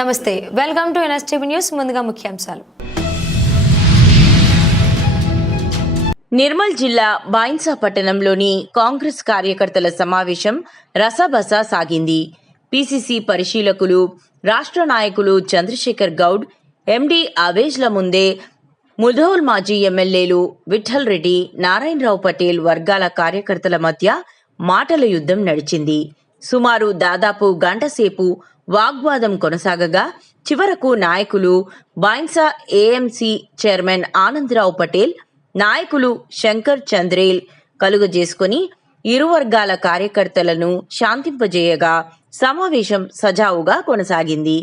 నమస్తే, welcome to NSTV news. ముందుగా ముఖ్యాంశాలు. నిర్మల్ జిల్లా బైన్సా పట్టణంలోని కాంగ్రెస్ కార్యకర్తల సమావేశం రసాబసా సాగింది. పిసిసి పరిశీలకులు, రాష్ట్ర నాయకులు చంద్రశేఖర్ గౌడ్, ఎండి అవేజ్ల ముందే ముధోల్ మాజీ ఎమ్మెల్యేలు విఠల్ రెడ్డి, నారాయణరావు పటేల్ వర్గాల కార్యకర్తల మధ్య మాటల యుద్ధం నడిచింది. సుమారు దాదాపు గంటసేపు వాగ్వాదం కొనసాగగా చివరకు నాయకులు బైన్సా ఏఎంసీ చైర్మన్ ఆనందరావు పటేల్, నాయకులు శంకర్ చంద్రేల్ కలుగజేసుకుని ఇరు వర్గాల కార్యకర్తలను శాంతింపజేయగా సమావేశం సజావుగా కొనసాగింది.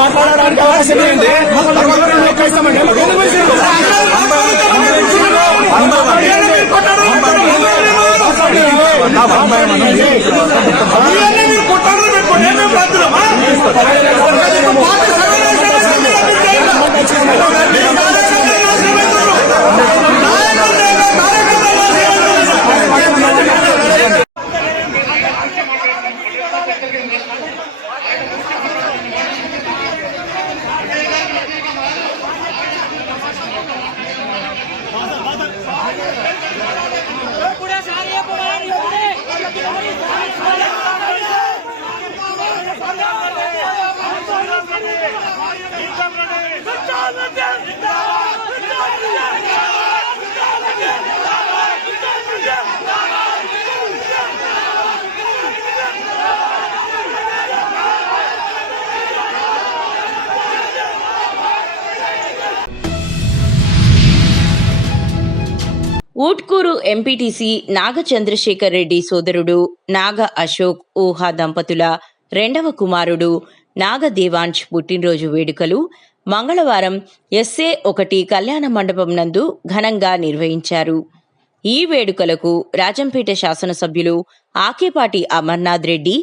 మాట్లాడడానికి అవకాశం ఏంటి? ఊట్కూరు ఎంపీటీసీ నాగ చంద్రశేఖర్ రెడ్డి సోదరుడు నాగ అశోక్ ఊహా దంపతుల రెండవ కుమారుడు నాగ దేవాంశ్ పుట్టినరోజు వేడుకలు మంగళవారం SA-1 కళ్యాణ మండపం నందు ఘనంగా నిర్వహించారు. ఈ వేడుకలకు రాజంపేట శాసనసభ్యులు ఆకేపాటి అమర్నాథ్ రెడ్డి,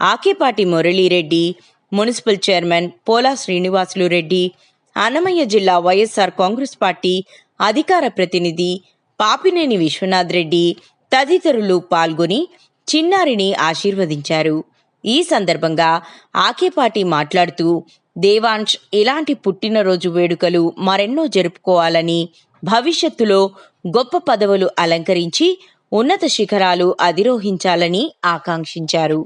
ఆకేపాటి మురళీరెడ్డి, మున్సిపల్ చైర్మన్ పోలా శ్రీనివాసులు రెడ్డి, అన్నమయ్య జిల్లా వైఎస్ఆర్ కాంగ్రెస్ పార్టీ అధికార ప్రతినిధి పాపినేని విశ్వనాథ్ రెడ్డి తదితరులు పాల్గొని చిన్నారిని ఆశీర్వదించారు. ఈ సందర్భంగా ఆకేపాటి మాట్లాడుతూ దేవాంశ్ ఇలాంటి పుట్టినరోజు వేడుకలు మరెన్నో జరుపుకోవాలని, భవిష్యత్తులో గొప్ప పదవులు అలంకరించి ఉన్నత శిఖరాలు అధిరోహించాలని ఆకాంక్షించారు.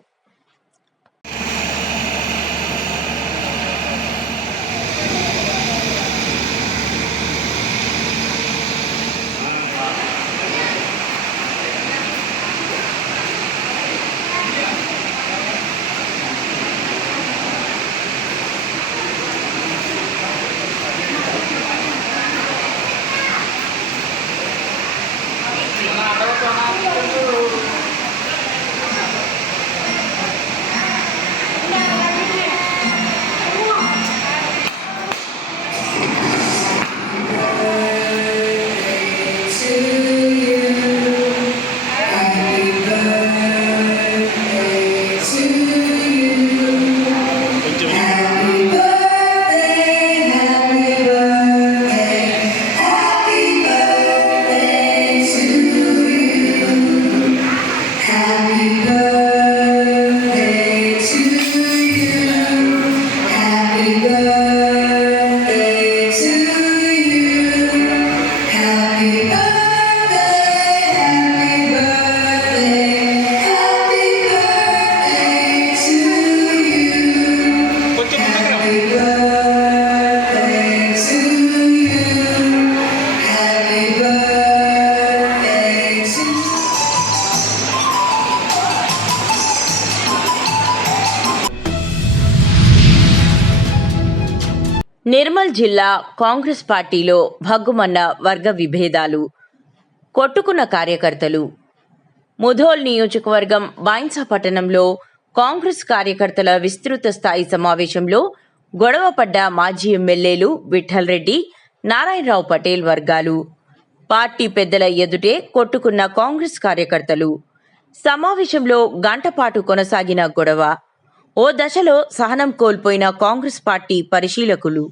నిర్మల్ జిల్లా కాంగ్రెస్ పార్టీలో భగ్గుమన్న వర్గ విభేదాలు, కొట్టుకున్న కార్యకర్తలు. ముధోల్ నియోజకవర్గం బైన్సా పట్టణంలో కాంగ్రెస్ కార్యకర్తల విస్తృత స్థాయి సమావేశంలో గొడవపడ్డ మాజీ ఎమ్మెల్యేలు విఠల్ రెడ్డి, నారాయణరావు పటేల్ వర్గాలు. పార్టీ పెద్దల ఎదుటే కొట్టుకున్న కాంగ్రెస్ కార్యకర్తలు. సమావేశంలో గంటపాటు కొనసాగిన గొడవ. ఓ దశలో సహనం కోల్పోయిన కాంగ్రెస్ పార్టీ పరిశీలకులు.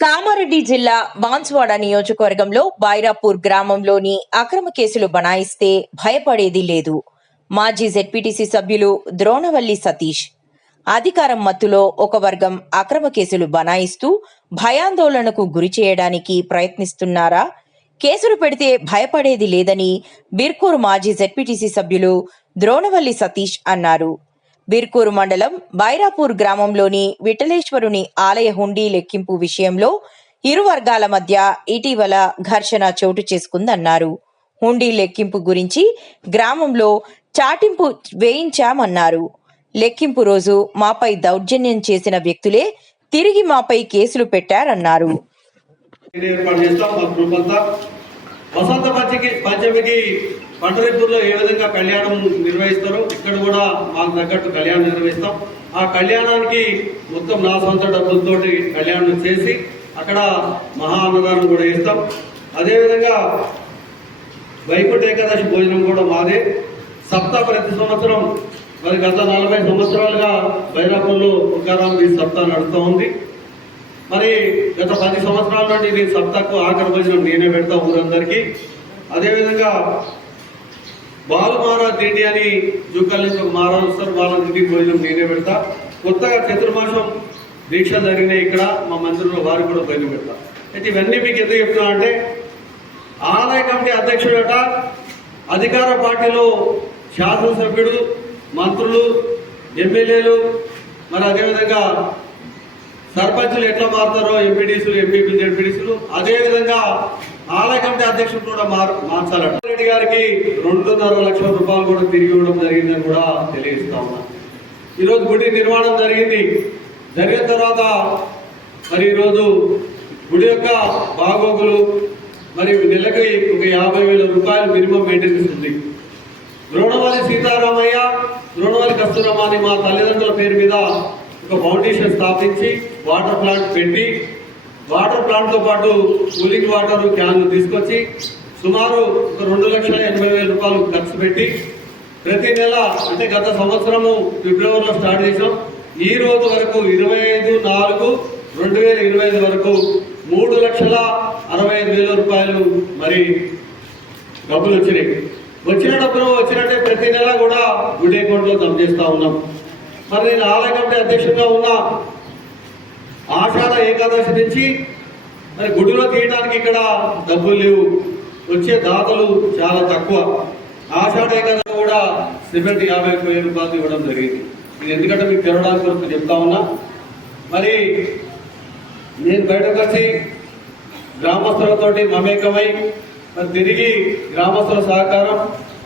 కామారెడ్డి జిల్లా బాన్స్వాడ నియోజకవర్గంలో బైరాపూర్ గ్రామంలోని అక్రమ కేసులు బనాయిస్తే భయపడేది లేదు. మాజీ జెడ్పీటీసీ సభ్యులు ద్రోణవల్లి సతీష్. అధికారం మత్తులో ఒక వర్గం అక్రమ కేసులు బనాయిస్తూ భయాందోళనకు గురి చేయడానికి ప్రయత్నిస్తున్నారా? కేసులు పెడితే భయపడేది లేదని బిర్కూరు మాజీ జెడ్పీటీసీ సభ్యులు ద్రోణవల్లి సతీష్ అన్నారు. బిర్కూరు మండలం బైరాపూర్ గ్రామంలోని విఠలేశ్వరుని ఆలయ హుండీ లెక్కింపు విషయంలో ఇరు వర్గాల మధ్య ఇటీవల ఘర్షణ చోటు చేసుకుందన్నారు. హుండీ లెక్కింపు గురించి గ్రామంలో చాటింపు వేయించామన్నారు. లెక్కింపు రోజు మాపై దౌర్జన్యం చేసిన వ్యక్తులే తిరిగి మాపై కేసులు పెట్టారన్నారు. వసంత పంచమికి పండరిపూర్లో ఏ విధంగా కళ్యాణం నిర్వహిస్తారో ఇక్కడ కూడా మాకు తగ్గట్టు కళ్యాణం నిర్వహిస్తాం. ఆ కళ్యాణానికి మొత్తం నా సొంత డబ్బులతోటి కళ్యాణం చేసి అక్కడ మహా అన్నదానం కూడా ఇస్తాం. అదేవిధంగా వైకుంఠ ఏకాదశి భోజనం కూడా మాదే. సప్తా ప్రతి సంవత్సరం మరి గత 40 సంవత్సరాలుగా బైరాపూర్లో తుకారాం ఈ సప్తా నడుస్తూ ఉంది. మరి గత 10 సంవత్సరాల నుండి నేను సప్తాకు ఆఖరి భోజనం నేనే పెడతా ఊరందరికీ. అదేవిధంగా బాలు మహారాజ్ తిండి అని జూకల్ నుంచి ఒక మహారాజు వస్తారు, వాళ్ళ ఇంటికి భోజనం నేనే పెడతా. కొత్తగా చతుర్మాసం దీక్షలు జరిగినాయి ఇక్కడ మా మందిరంలో, వారికి కూడా భోజనం పెడతా. అయితే ఇవన్నీ మీకు ఎందుకు చెప్తున్నా అంటే ఆలయ కమిటీ అధ్యక్షుడట, అధికార పార్టీలో శాసనసభ్యుడు, మంత్రులు, ఎమ్మెల్యేలు, మరి అదేవిధంగా సర్పంచులు ఎట్లా మారుతారో ఎంపీడీసీలు, ఎంపీపీలు, జెడ్పీడీసీలు, అదేవిధంగా ఆలయ కమిటీ అధ్యక్షులు కూడా మార్చాలట. రెడ్డి గారికి 2.5 లక్షల రూపాయలు కూడా తిరిగి ఇవ్వడం జరిగిందని కూడా తెలియజేస్తా ఉన్నా. ఈరోజు గుడి నిర్మాణం జరిగిన తర్వాత మరి ఈరోజు గుడి యొక్క బాగోగులు మరి నెలకి ఒక 50,000 రూపాయలు మినిమం మెయింటెనెన్స్ ఉంది. ద్రోణవల్లి సీతారామయ్య, ద్రోణవల్లి కస్తూరమ్మ అని మా తల్లిదండ్రుల పేరు మీద ఒక ఫౌండేషన్ స్థాపించి వాటర్ ప్లాంట్ పెట్టి, వాటర్ ప్లాంట్తో పాటు కూలింగ్ వాటర్ క్యాన్లు తీసుకొచ్చి సుమారు ఒక 2,80,000 రూపాయలు ఖర్చు పెట్టి ప్రతి నెల, అంటే గత సంవత్సరము ఫిబ్రవరిలో స్టార్ట్ చేసాం, ఈ రోజు వరకు 25/4/2025 వరకు 3,65,000 రూపాయలు మరి డబ్బులు వచ్చినాయి. వచ్చిన డబ్బులు వచ్చినట్టే ప్రతి నెల కూడా గుడి అకౌంట్లో జమ చేస్తూ ఉన్నాం. మరి నేను ఆలయ కమిటీ అధ్యక్షుడిగా ఉన్నా. ఆషాఢ ఏకాదశి నుంచి మరి గుడిలో తీయడానికి ఇక్కడ డబ్బులు లేవు, వచ్చే దాతలు చాలా తక్కువ. ఆషాఢ ఏకాదశి కూడా సిమెంట్ 50,000 రూపాయలు ఇవ్వడం జరిగింది. ఇది ఎందుకంటే మీకు తెరవడానికి వరకు చెప్తా ఉన్నా. మరి నేను బయటకు వచ్చి గ్రామస్తులతోటి మమేకమై మరి తిరిగి గ్రామస్తుల సహకారం,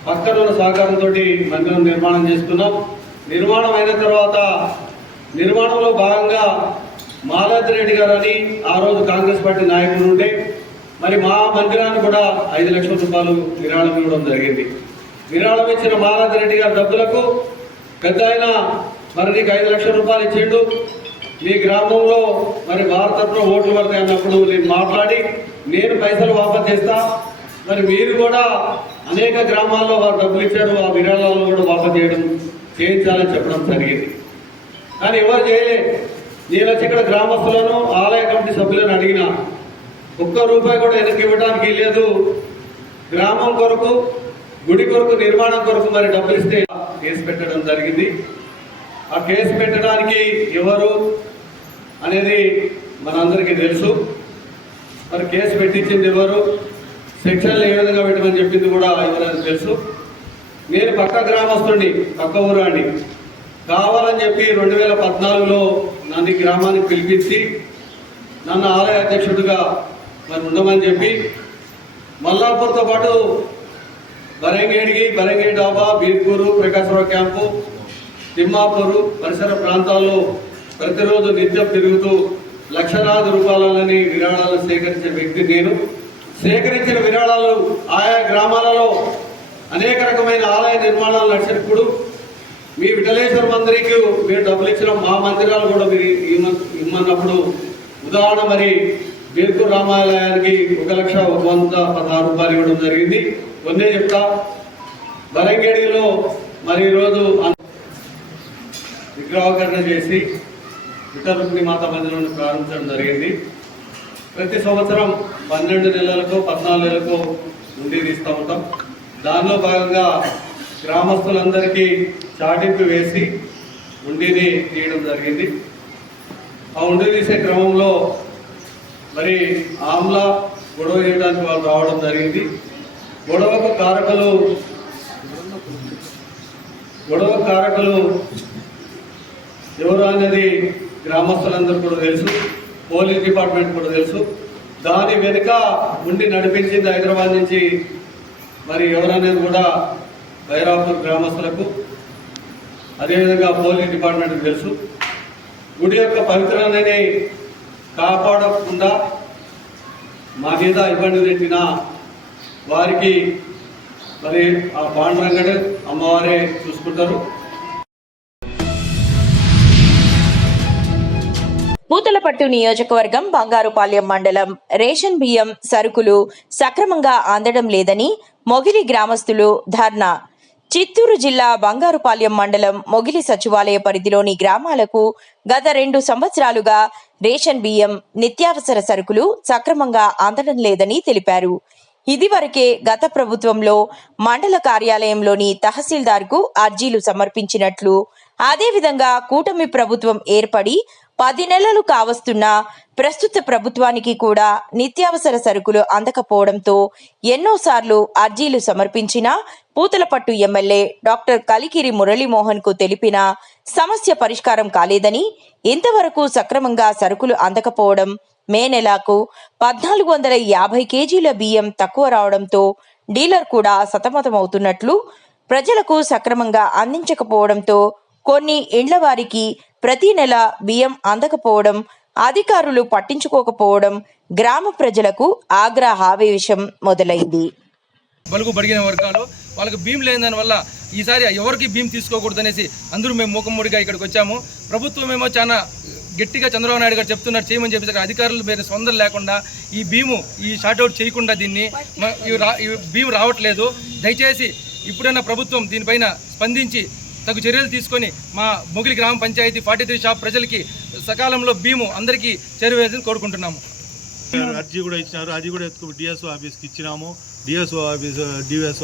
పక్కన ఉన్న సహకారంతో మందిరం నిర్మాణం చేసుకున్నాం. నిర్మాణం అయిన తర్వాత నిర్మాణంలో భాగంగా మాలాద్రి రెడ్డి గారు అని ఆ రోజు కాంగ్రెస్ పార్టీ నాయకులు ఉండే మరి మా మందిరాన్ని కూడా 5 లక్షల రూపాయలు విరాళం ఇవ్వడం జరిగింది. విరాళం ఇచ్చిన మాలాద్రి రెడ్డి గారి డబ్బులకు పెద్ద ఆయన మరి నీకు 5 లక్షల రూపాయలు ఇచ్చిండు, మీ గ్రామంలో మరి భారతరత్న ఓట్లు పడతాయి అన్నప్పుడు నేను మాట్లాడి నేను పైసలు వాపస్ చేస్తా, మరి మీరు కూడా అనేక గ్రామాల్లో వారు డబ్బులు ఇచ్చారు, ఆ విరాళాలను కూడా వాపస్ చేయించాలని చెప్పడం జరిగింది. కానీ ఎవరు చేయలే. నేను వచ్చి ఇక్కడ గ్రామస్తులను, ఆలయ కమిటీ సభ్యులను అడిగిన, ఒక్క రూపాయి కూడా వెనక్కి ఇవ్వడానికి లేదు. గ్రామం కొరకు, గుడి కొరకు, నిర్మాణం కొరకు మరి డబ్బులు ఇస్తే కేసు పెట్టడం జరిగింది. ఆ కేసు పెట్టడానికి ఎవరు అనేది మనందరికీ తెలుసు. మరి కేసు పెట్టించింది ఎవరు, సెక్షన్లు ఏ విధంగా పెట్టమని చెప్పింది కూడా ఎవరైనా తెలుసు. నేను పక్క గ్రామస్తుడిని, పక్క ఊరాన్ని కావాలని చెప్పి 2014లో నన్ను గ్రామానికి పిలిపించి నన్ను ఆలయ అధ్యక్షుడిగా మరి ఉండమని చెప్పి మల్లాపూర్తో పాటు బరంగేడి డాబా, బీర్పూరు, ప్రకాశరావు క్యాంపు, తిమ్మాపూరు పరిసర ప్రాంతాల్లో ప్రతిరోజు నిత్యం తిరుగుతూ లక్షలాది రూపాయలని విరాళాలను సేకరించిన వ్యక్తి నేను. సేకరించిన విరాళాలు ఆయా గ్రామాలలో అనేక రకమైన ఆలయ నిర్మాణాలు నడిచినప్పుడు మీ విఠలేశ్వర మందిరికి మీరు డబ్బులు ఇచ్చిన మా మందిరాలు కూడా మీరు ఇమ్మన్నప్పుడు ఉదాహరణ మరి బీర్పూర్ రామాలయానికి 1,116 రూపాయలు ఇవ్వడం జరిగింది. కొన్నే చెప్తా. బరంగేడిలో మరి ఈరోజు విగ్రహకరణ చేసి విఠలుని మాత మందిరాన్ని ప్రారంభించడం జరిగింది. ప్రతి సంవత్సరం 12 నెలలకు 14 నెలలకు ఉండి తీస్తూ ఉంటాం. దానిలో భాగంగా గ్రామస్తులందరికీ చాటింపు వేసి ఉండిని తీయడం జరిగింది. ఆ ఉండి తీసే క్రమంలో మరి ఆమ్లా గొడవ చేయడానికి వాళ్ళు రావడం జరిగింది. గొడవకు కారకులు ఎవరు అనేది గ్రామస్తులందరూ కూడా తెలుసు, పోలీస్ డిపార్ట్మెంట్ కూడా తెలుసు. దాని వెనుక ఉండి నడిపించింది హైదరాబాద్ నుంచి మరి ఎవరనేది కూడా బైరాపూర్ గ్రామస్తులకు అదేవిధంగా పోలీస్ డిపార్ట్మెంట్కి తెలుసు. గుడి యొక్క పవిత్రతని కాపాడకుండా మా మీద ఇబ్బంది పెట్టిన వారికి మరి ఆ పాండురంగడు అమ్మవారే చూసుకుంటారు. పూతలపట్టు నియోజకవర్గం బంగారుపాలెం మండలం రేషన్ బియ్యం సరుకులు సక్రమంగా అందడం లేదని మొగిలి గ్రామస్తులు ధర్నా. చిత్తూరు జిల్లా బంగారుపాలెం మండలం మొగిలి సచివాలయ పరిధిలోని గ్రామాలకు గత 2 సంవత్సరాలుగా రేషన్ బియ్యం, నిత్యావసర సరుకులు సక్రమంగా అందడం లేదని తెలిపారు. ఇదివరకే గత ప్రభుత్వంలో మండల కార్యాలయంలోని తహసీల్దార్కు అర్జీలు సమర్పించినట్లు, అదేవిధంగా కూటమి ప్రభుత్వం ఏర్పడి 10 నెలలు కావస్తున్నా ప్రస్తుత ప్రభుత్వానికి కూడా నిత్యావసర సరుకులు అందకపోవడంతో ఎన్నోసార్లు అర్జీలు సమర్పించినా పూతలపట్టు ఎమ్మెల్యే డాక్టర్ కలికిరి మురళీమోహన్ కు తెలిపినా సమస్య పరిష్కారం కాలేదని, ఇంతవరకు సక్రమంగా సరుకులు అందకపోవడం, మే నెలకు 1450 కేజీల బియ్యం తక్కువ రావడంతో డీలర్ కూడా సతమతమవుతున్నట్లు, ప్రజలకు సక్రమంగా అందించకపోవడంతో కొన్ని ఇండ్ల వారికి ప్రతి నెల బియ్యం అందకపోవడం, అధికారులు పట్టించుకోకపోవడం గ్రామ ప్రజలకు ఆగ్రహావేశం మొదలైంది. బలుగు బడిగిన వర్గాలు వాళ్ళకి భీమ్ లేని దానివల్ల ఈసారి ఎవరికి భీమ్ తీసుకోకూడదనేసి అందరూ మేము మూకమ్మూడిగా ఇక్కడికి వచ్చాము. ప్రభుత్వం ఏమో చాలా గట్టిగా చంద్రబాబు నాయుడు గారు చెప్తున్నారు చేయమని చెప్పేసి అక్కడ అధికారులు మీరు స్పందన లేకుండా ఈ షార్ట్అవుట్ చేయకుండా దీన్ని భీమ్ రావట్లేదు. దయచేసి ఇప్పుడైనా ప్రభుత్వం దీనిపైన స్పందించి తగు చర్యలు తీసుకొని మా మొగిలి గ్రామ పంచాయతీ 43 షాప్ ప్రజలకి సకాలంలో భీము అందరికీ చేరువేసి కోరుకుంటున్నాము. అర్జీ కూడా ఇచ్చినారు, అది కూడా డిఎస్ఓ ఆఫీస్కి ఇచ్చినాము, డిఎస్ఓ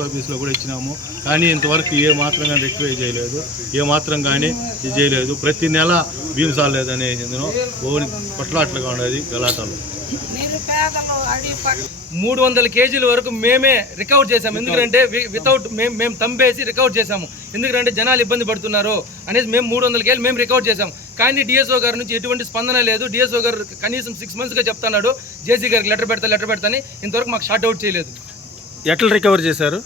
ఆఫీస్లో కూడా ఇచ్చినాము. కానీ ఇంతవరకు ఏ మాత్రం కానీ రెక్టిఫై చేయలేదు, ఏ మాత్రం కానీ ఇది చేయలేదు. ప్రతి నెల భీమ్ సాలేదని ఓని కొట్లాట్లుగా ఉండేది గలాటాలు. 300 కేజీల వరకు మేమే రికవర్ చేసాము. ఎందుకంటే వితౌట్ మేము తంబేసి రికవర్ చేసాము. ఎందుకంటే జనాలు ఇబ్బంది పడుతున్నారు అనేసి మేము 300 కేజీలు మేము రికవర్ చేసాము. కానీ డిఎస్ఓ గారి నుంచి ఎటువంటి స్పందన లేదు. డిఎస్ఓ గారు కనీసం 6 మంత్స్గా చెప్తున్నాడు జేసీ గారికి లెటర్ పెడతాని, ఇంతవరకు మాకు షార్ట్అవుట్ చేయలేదు. ఎట్లా రికవర్ చేశారు?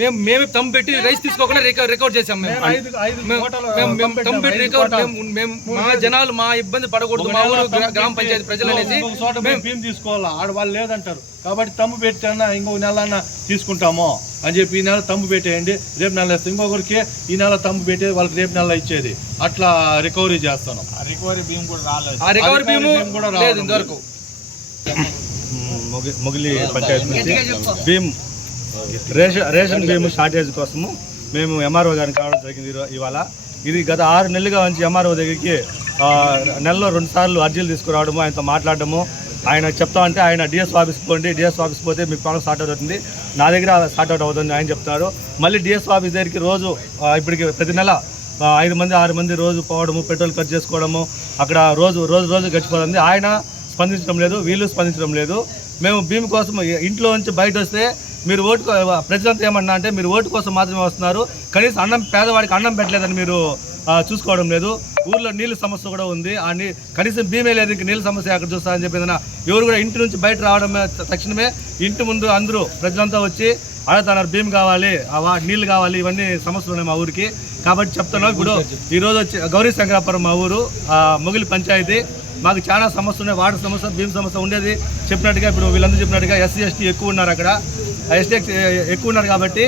మేము తమ్ పెట్టి రైస్ తీసుకోకుండా రికవర్ చేసాం. మా జనాలు మా ఇబ్బంది పడకూడదు, మా ఊరు గ్రామ పంచాయతీ ప్రజలు అనేది భీమ్ తీసుకోవాలా, ఆడవాళ్ళు లేదంటారు. కాబట్టి తమ్ము పెట్టానా ఇంకొక నెల తీసుకుంటాము అని చెప్పి ఈ నెల తమ్ము పెట్టేయండి, రేపు నెల వేస్తాం. ఇంకొకరికి ఈ నెల తమ్ము పెట్టేది వాళ్ళకి రేపు నెల ఇచ్చేది, అట్లా రికవరీ చేస్తున్నాం. రికవరీ భీమ్ కూడా రాలేదు, రికవరీ భీమ్ కూడా రాలేదు ఇంతవరకు. మొగిలి పంచాయతీ నుంచి భీమ్ రేషన్ భీమ్ షార్టేజ్ కోసము మేము ఎంఆర్ఓ గారిని కావడం జరిగింది ఇవాళ. ఇది గత 6 నెలలుగా నుంచి ఎంఆర్ఓ దగ్గరికి నెలలో 2 సార్లు అర్జీలు తీసుకురావడము, ఆయనతో మాట్లాడడము. ఆయన చెప్తామంటే ఆయన డిఎస్ ఆఫీస్కి పోండి, డిఎస్ ఆఫీస్కి పోతే మీకు ప్రాబ్లం సార్ట్ అవుట్ అవుతుంది, నా దగ్గర సార్ట్ అవుట్ అవుతుంది ఆయన చెప్తున్నారు. మళ్ళీ డిఎస్ ఆఫీస్ దగ్గరికి రోజు ఇప్పటికి ప్రతి నెల 5 మంది 6 మంది రోజు పోవడము, పెట్రోల్ ఖర్చు చేసుకోవడము, అక్కడ రోజు గడిచిపోతుంది. ఆయన స్పందించడం లేదు, వీళ్ళు స్పందించడం లేదు. మేము భీమ్ కోసం ఇంట్లో నుంచి బయట వస్తే మీరు ఓటు ప్రజలంతా ఏమన్నా అంటే మీరు ఓటు కోసం మాత్రమే వస్తున్నారు, కనీసం పేదవాడికి అన్నం పెట్టలేదని మీరు చూసుకోవడం లేదు. ఊర్లో నీళ్ళ సమస్య కూడా ఉంది, కనీసం భీమే లేదు, ఇంక నీళ్ళ సమస్య అక్కడ చూస్తారని చెప్పి ఎవరు కూడా ఇంటి నుంచి బయట రావడం తక్షణమే ఇంటి ముందు అందరూ ప్రజలంతా వచ్చి అడుగుతున్నారు భీమ్ కావాలి, నీళ్ళు కావాలి, ఇవన్నీ సమస్యలు ఉన్నాయి మా ఊరికి. కాబట్టి చెప్తున్నాం. ఇప్పుడు ఈరోజు వచ్చి గౌరీ శంకరాపురం మా ఊరు మొగిలి పంచాయతీ, మాకు చాలా సమస్యలు ఉన్నాయి. వాటర్ సమస్య, భీమ్ సమస్య ఉండేది. చెప్పినట్టుగా ఇప్పుడు వీళ్ళందరూ చెప్పినట్టుగా ఎస్సీ ఎస్టీ ఎక్కువ ఉన్నారు, అక్కడ ఎస్టీ ఎక్కువ ఉన్నారు. కాబట్టి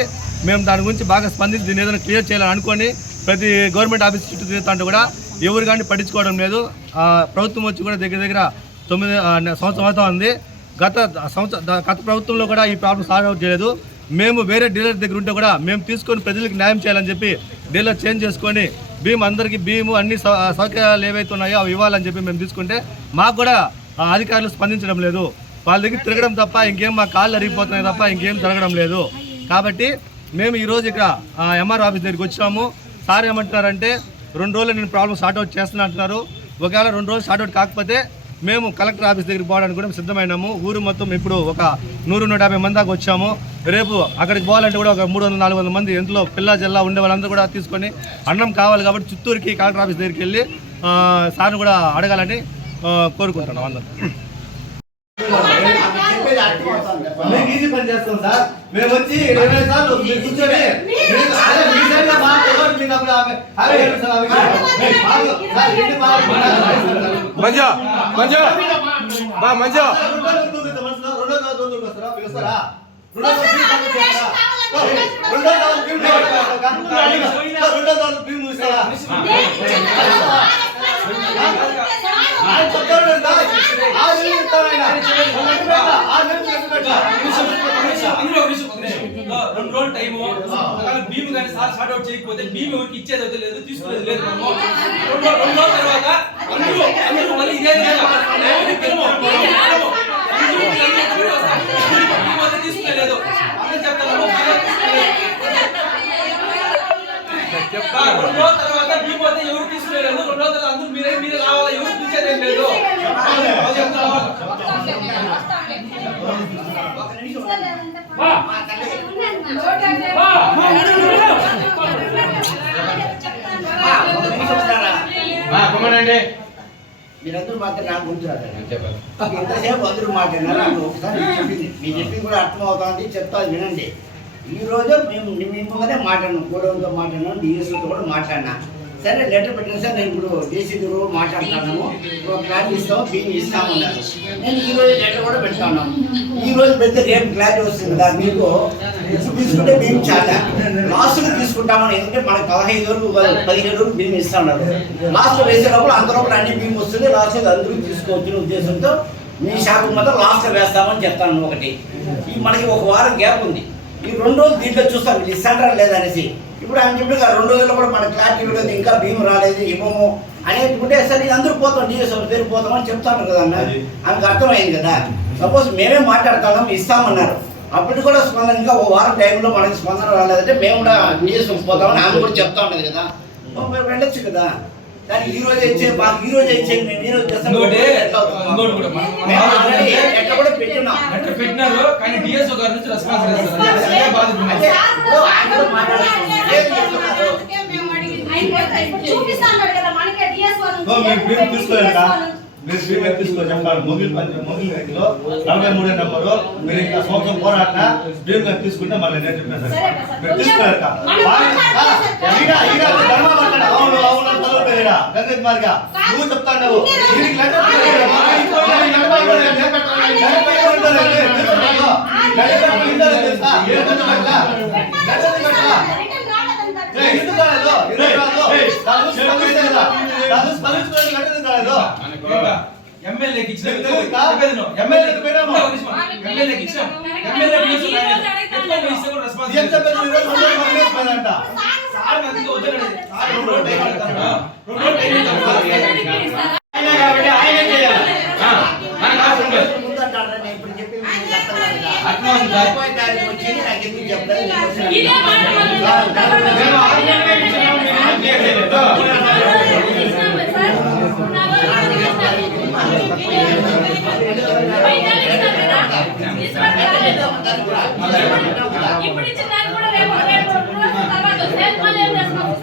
మేము దాని గురించి బాగా స్పందించి దీన్ని ఏదైనా క్లియర్ చేయాలని అనుకొని ప్రతి గవర్నమెంట్ ఆఫీస్ చుట్టూ తిరుగుతుంటే కూడా ఎవరు కానీ పట్టించుకోవడం లేదు. ప్రభుత్వం వచ్చి కూడా దగ్గర 9 సంవత్సరం అవుతా ఉంది. గత ప్రభుత్వంలో కూడా ఈ ప్రాబ్లం సాల్వ్ అవుట్ చేయలేదు. మేము వేరే డీలర్ దగ్గర ఉంటే కూడా మేము తీసుకొని ప్రజలకు న్యాయం చేయాలని చెప్పి డీలర్ చేంజ్ చేసుకొని అందరికీ భీము అన్ని సౌకర్యాలు ఏవైతే ఉన్నాయో అవి ఇవ్వాలని చెప్పి మేము తీసుకుంటే మాకు కూడా అధికారులు స్పందించడం లేదు. వాళ్ళ దగ్గర తిరగడం తప్ప ఇంకేం, మా కాళ్ళు అరిగిపోతున్నాయి తప్ప ఇంకేం జరగడం లేదు. కాబట్టి మేము ఈరోజు ఇక్కడ ఎంఆర్ఓ ఆఫీస్ దగ్గరికి వచ్చాము. సార్ ఏమంటున్నారంటే 2 రోజులు నేను ప్రాబ్లం సార్ట్అవుట్ చేస్తున్నా అంటున్నారు. ఒకవేళ 2 రోజులు సార్ట్అవుట్ కాకపోతే మేము కలెక్టర్ ఆఫీస్ దగ్గరికి పోవడానికి కూడా సిద్ధమైనాము. ఊరు మొత్తం ఇప్పుడు ఒక 100-150 మంది దాకా వచ్చాము. రేపు అక్కడికి పోవాలంటే కూడా ఒక 300-400 మంది ఎంతలో పిల్ల జిల్లా ఉండే వాళ్ళందరూ కూడా తీసుకొని అన్నం కావాలి కాబట్టి చిత్తూరుకి కలెక్టర్ ఆఫీస్ దగ్గరికి వెళ్ళి సార్ని కూడా అడగాలని కోరుకుంటున్నాం అందరం. మేము ఈజీ పని చేస్తాం సార్. మేము వచ్చి 20 సార్లు కూర్చొని రెండు రోజులు టైము భీమ్ కానీ సార్ట్ అవుట్ చేయకపోతే భీమ్ ఎవరికి ఇచ్చేది అయితే లేదు, తీసుకునేది లేదు. రెండు రోజుల తర్వాత అందరూ మళ్ళీ ఇదే తీసుకునేలేదు అందరూ చెప్తాను. 2 రోజుల తర్వాత భీమ్ అయితే ఎవరు తీసుకునేలేదు. 2 రోజుల తర్వాత అందరూ మీరే రావాలా, ఎవరు పిలిచేది ఏం లేదు. మీరందరూ మాత్రం నాకు గుర్తురాదు. ఎంతసేపు అందరూ మాట్లాడినారు అని ఒకసారి చెప్పింది. మీరు చెప్పింది కూడా అర్థం అవుతుంది, చెప్తాను వినండి. ఈరోజు మేము మాట్లాడినాం, గోడౌన్తో మాట్లాడినాం, డిఎస్ఓతో కూడా మాట్లాడినా. సరే లెటర్ పెట్టిన సార్, నేను ఇప్పుడు డీసీతో మాట్లాడుతున్నాము, క్లారిటీ ఇస్తాము, బియ్యం ఇస్తామన్నారు. నేను ఈరోజు లెటర్ కూడా పెడతాను. ఈరోజు పెడితే రేపు క్లారిటీ వస్తుంది కదా మీకు. ఇప్పుడు తీసుకుంటే బియ్యం చాలా లాస్ట్గా తీసుకుంటామని, ఎందుకంటే మనకు 15 వరకు 17 వరకు బియ్యం ఇస్తా ఉన్నారు. లాస్ట్లో వేసేటప్పుడు అంతలోపల అన్ని బియ్యం వస్తుంది, లాస్ట్ అందరూ తీసుకోవచ్చిన ఉద్దేశంతో మీ షాపు మాత్రం లాస్ట్లో వేస్తామని చెప్తాను. ఒకటి మనకి 1 వారం గ్యాప్ ఉంది. ఈ 2 రోజులు దీంట్లో చూస్తాం వీళ్ళు ఇస్తాంటారా లేదనేసి. ఇప్పుడు ఆయన చెప్పి 2 రోజుల్లో కూడా మన క్లారిటీ లేదు, ఇంకా భీము రాలేదు, ఇవ్వము అనేటుకుంటే సరే అందరూ పోతాం, డిఎస్ఓ పేరు పోతామని చెప్తాను కదా అన్న. ఆయనకు అర్థమైంది కదా. సపోజ్ మేమే మాట్లాడతాం ఇస్తామన్నారు, అప్పుడు కూడా స్పందన ఇంకా 1 వారం టైంలో మనకి స్పందన రాలేదంటే మేము కూడా డిఎస్ఓ పోతామని ఆమె కూడా చెప్తా ఉండదు కదా. మేము వెళ్ళొచ్చు కదా. కానీ ఈ రోజు ఇచ్చే మేము ఈ రోజు చేస్తాం ఎట్లా కూడా పెట్టినాం. పెట్టినారు కానీ డిఎస్ఓ గారి నుంచి రెస్పాన్స్ లేదు. మొగిలి 43 నెంబరు మీరు ఇంకా సంవత్సరం పోరాట డ్రీమ్ గా తీసుకుంటే మళ్ళీ నేను చెప్పాను సార్ మీరు తీసుకోలేక నువ్వు చెప్తాను ఎమ్మెల్యేకి ఇచ్చిన ఇప్పుడు చెప్పి 20వ తారీఖు వచ్చింది నాకు ఎందుకు చెప్తారు ఇదే మాట మనం ఇప్పుడు ఇచ్చిన దాన్ని కూడా రేపు తర్వాత వస్తే మళ్ళీ ఏం రెస్పాన్స్